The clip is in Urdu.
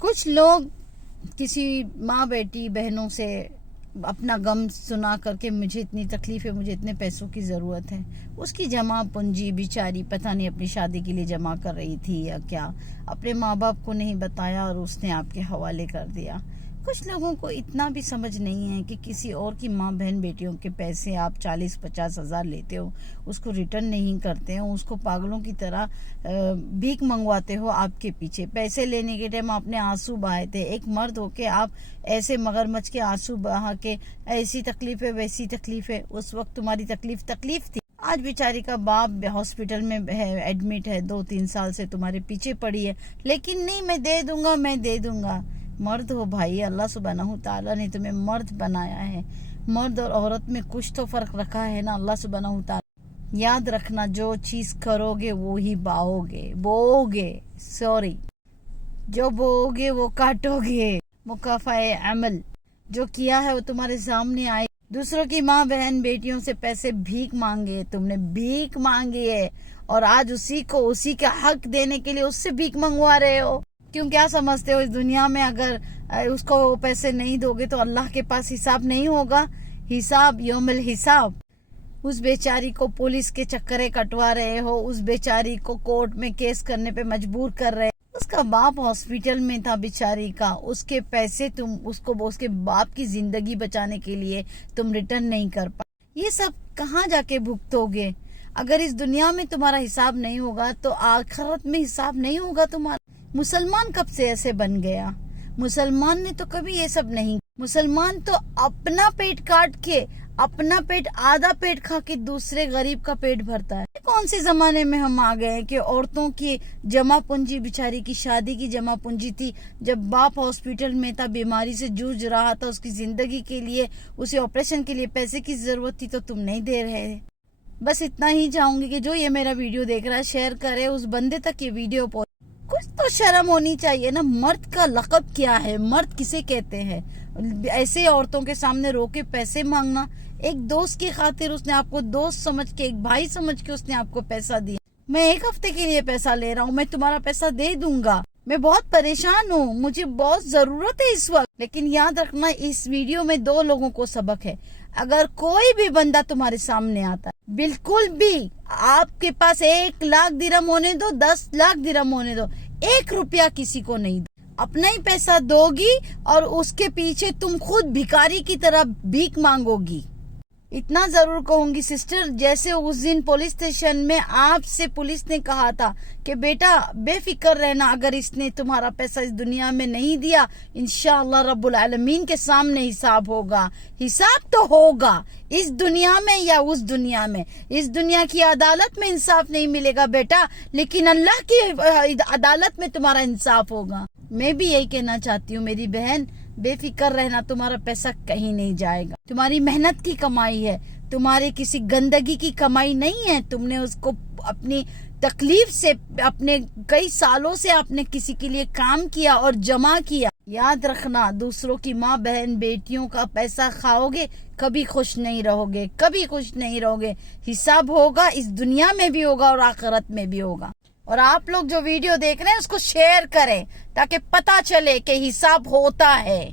کچھ لوگ کسی ماں بیٹی بہنوں سے اپنا غم سنا کر کے مجھے اتنی تکلیف ہے، مجھے اتنے پیسوں کی ضرورت ہے، اس کی جمع پونجی بیچاری پتہ نہیں اپنی شادی کے لیے جمع کر رہی تھی یا کیا، اپنے ماں باپ کو نہیں بتایا اور اس نے آپ کے حوالے کر دیا۔ کچھ لوگوں کو اتنا بھی سمجھ نہیں ہے کہ کسی اور کی ماں بہن بیٹیوں کے پیسے آپ 40-50 ہزار لیتے ہو، اس کو ریٹرن نہیں کرتے ہو، اس کو پاگلوں کی طرح بھیک منگواتے ہو آپ کے پیچھے۔ پیسے لینے کے ٹائم آپ نے آنسو بہائے تھے، ایک مرد ہو کے آپ ایسے مگرمچھ کے آنسو بہا کے ایسی تکلیف ہے ویسی تکلیف ہے، اس وقت تمہاری تکلیف تھی۔ آج بیچاری کا باپ ہاسپٹل میں ایڈمٹ ہے، 2-3 سال سے تمہارے پیچھے پڑی ہے، لیکن نہیں میں دے دوں گا۔ مرد ہو بھائی، اللہ سبحانہ تعالیٰ نے تمہیں مرد بنایا ہے، مرد اور عورت میں کچھ تو فرق رکھا ہے نا اللہ سبحانہ تعالیٰ۔ یاد رکھنا، جو چیز کرو گے وہی بوؤ گے، جو بوؤ گے وہ کاٹو گے۔ مکافہ عمل جو کیا ہے وہ تمہارے سامنے آئے۔ دوسروں کی ماں بہن بیٹیوں سے پیسے بھیک مانگے، تم نے بھیک مانگی ہے، اور آج اسی کا حق دینے کے لیے اس سے بھیک منگوا رہے ہو۔ کیوں کیا سمجھتے ہو اس دنیا میں اگر اس کو پیسے نہیں دو گے تو اللہ کے پاس حساب نہیں ہوگا؟ حساب یوم الحساب۔ اس بیچاری کو پولیس کے چکرے کٹوا رہے ہو، اس بیچاری کو کورٹ میں کیس کرنے پہ مجبور کر رہے، اس کا باپ ہاسپٹل میں تھا بیچاری کا، اس کے پیسے تم اس کے باپ کی زندگی بچانے کے لیے تم ریٹرن نہیں کر پائے۔ یہ سب کہاں جا کے بھگتو گے؟ اگر اس دنیا میں تمہارا حساب نہیں ہوگا تو آخرت میں حساب نہیں ہوگا تمہارا۔ مسلمان کب سے ایسے بن گیا؟ مسلمان نے تو کبھی یہ سب نہیں، مسلمان تو اپنا پیٹ کاٹ کے، اپنا پیٹ آدھا پیٹ کھا کے دوسرے غریب کا پیٹ بھرتا ہے۔ کون سے زمانے میں ہم آ گئے کہ عورتوں کی جمع پونجی، بیچاری کی شادی کی جمع پونجی تھی، جب باپ ہاسپٹل میں تھا، بیماری سے جوجھ رہا تھا، اس کی زندگی کے لیے، اسے آپریشن کے لیے پیسے کی ضرورت تھی، تو تم نہیں دے رہے۔ بس اتنا ہی چاہوں گی کہ جو یہ میرا ویڈیو دیکھ رہا ہے شیئر کرے، اس بندے تک یہ ویڈیو پہنچے۔ کچھ تو شرم ہونی چاہیے نا، مرد کا لقب کیا ہے، مرد کسے کہتے ہیں؟ ایسے عورتوں کے سامنے رو کے پیسے مانگنا۔ ایک دوست کی خاطر اس نے آپ کو دوست سمجھ کے، ایک بھائی سمجھ کے اس نے آپ کو پیسہ دیا۔ میں 1 ہفتے کے لیے پیسہ لے رہا ہوں، میں تمہارا پیسہ دے دوں گا، میں بہت پریشان ہوں، مجھے بہت ضرورت ہے اس وقت۔ لیکن یاد رکھنا، اس ویڈیو میں 2 لوگوں کو سبق ہے۔ اگر کوئی بھی بندہ تمہارے سامنے آتا ہے، بالکل بھی آپ کے پاس 1 لاکھ درہم ہونے دو، 10 لاکھ درہم ہونے دو، 1 روپیہ کسی کو نہیں دو، اپنا ہی پیسہ دو گی اور اس کے پیچھے تم خود بھکاری کی طرح بھیک مانگو گی۔ اتنا ضرور کہوں گی سسٹر، جیسے اس دن پولیس اسٹیشن میں آپ سے پولیس نے کہا تھا کہ بیٹا بے فکر رہنا، اگر اس نے تمہارا پیسہ اس دنیا میں نہیں دیا، انشاءاللہ رب العالمین کے سامنے حساب ہوگا۔ حساب تو ہوگا اس دنیا میں یا اس دنیا میں، اس دنیا کی عدالت میں انصاف نہیں ملے گا بیٹا، لیکن اللہ کی عدالت میں تمہارا انصاف ہوگا۔ میں بھی یہی کہنا چاہتی ہوں میری بہن، بے فکر رہنا، تمہارا پیسہ کہیں نہیں جائے گا، تمہاری محنت کی کمائی ہے، تمہارے کسی گندگی کی کمائی نہیں ہے، تم نے اس کو اپنی تکلیف سے، اپنے کئی سالوں سے آپ نے کسی کے لیے کام کیا اور جمع کیا۔ یاد رکھنا، دوسروں کی ماں بہن بیٹیوں کا پیسہ کھاؤ گے، کبھی خوش نہیں رہو گے، حساب ہوگا، اس دنیا میں بھی ہوگا اور آخرت میں بھی ہوگا۔ اور آپ لوگ جو ویڈیو دیکھ رہے ہیں اس کو شیئر کریں تاکہ پتہ چلے کہ حساب ہوتا ہے۔